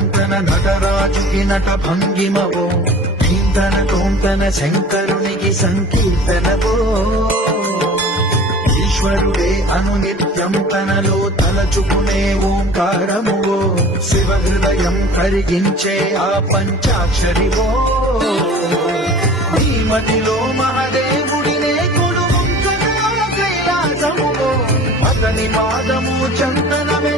తోంతన నటరాజుకి నట భంగిమవో ధీంతన తోంతన శంకరునికి సంకీర్తనవో ఈశ్వరుడే అనునిత్యం తనలో తలచుకునే ఓంకారమువో శివ హృదయం కరిగించే ఆ పంచాక్షరివో నీ మదిలో మహదేవుడినే కొడుముంకన కైలాసమువో అతని మాదము చందనమే